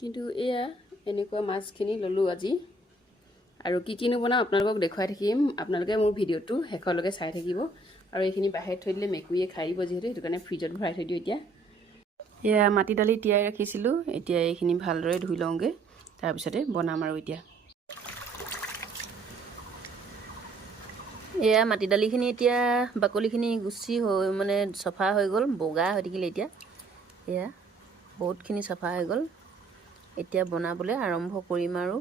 কিন্তু এয়া এনেকুৱা মাছখিনি ল'লোঁ আজি আৰু কিনো বনাওঁ আপোনালোকক দেখুৱাই থাকিম। আপোনালোকে মোৰ ভিডিঅ'টো শেষলৈকে চাই থাকিব। আৰু এইখিনি বাহিৰত থৈ দিলে মেকুৰীয়ে খাই দিব যিহেতু, সেইটো কাৰণে ফ্ৰিজত ভৰাই থৈ দিওঁ এতিয়া। এয়া মাটি দালি তিয়াই ৰাখিছিলোঁ, এতিয়া এইখিনি ভালদৰে ধুই লওঁগৈ, তাৰপিছতে বনাম আৰু এতিয়া। এয়া মাটি দালিখিনি এতিয়া বাকলিখিনি গুচি হৈ মানে চফা হৈ গ'ল, বগা হৈ থাকিলে এতিয়া। এয়া বহুতখিনি চফা হৈ গ'ল। এতিয়া বনাবলৈ আৰম্ভ কৰিম আৰু।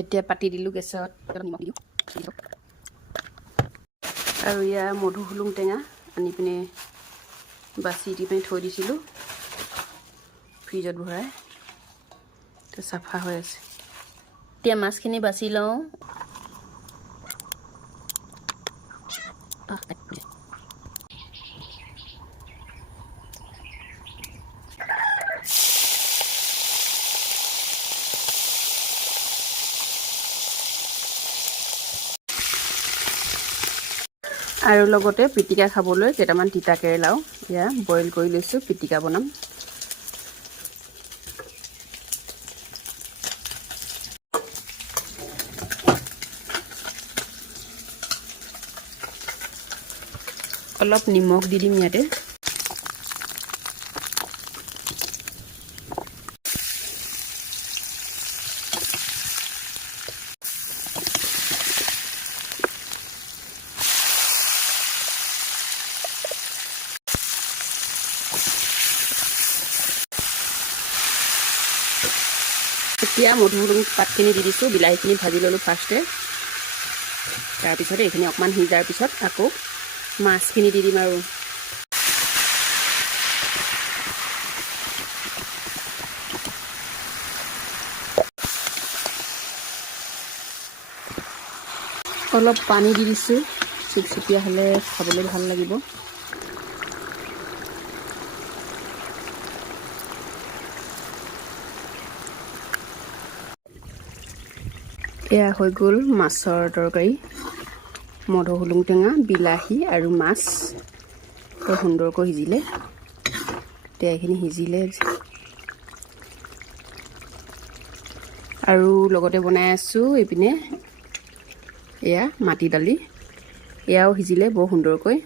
এতিয়া পাতি দিলোঁ গেছত, নিমখ দিওঁ। আৰু এয়া মধুসোলেং টেঙা আনি পিনে বাচি দি পিনে থৈ দিছিলোঁ ফ্ৰিজত ভৰাই, তো চাফা হৈ আছে। এতিয়া মাছখিনি বাছি লওঁ। আৰু লগতে পিটিকা খাবলৈ কেইটামান তিতা কেৰেলাও এয়া বইল কৰি লৈছোঁ, পিটিকা বনাম। অলপ নিমখ দি দিম ইয়াতে। এতিয়া মধুসোলেং পাতখিনি দি দিছোঁ, বিলাহীখিনি ভাজি ল'লোঁ ফাৰ্ষ্টে। তাৰপিছতে এইখিনি অকণমান সিজাৰ পিছত আকৌ মাছখিনি দি দিম আৰু। অলপ পানী দি দিছোঁ, চিপচিপীয়া হ'লে খাবলৈ ভাল লাগিব। এয়া হৈ গ'ল মাছৰ তৰকাৰী, মধুসোলেং টেঙা, বিলাহী আৰু মাছ বৰ সুন্দৰকৈ সিজিলে। এতিয়া এইখিনি সিজিলে আৰু লগতে বনাই আছোঁ এইপিনে এয়া মাটি দালি, এয়াও সিজিলে বৰ সুন্দৰকৈ।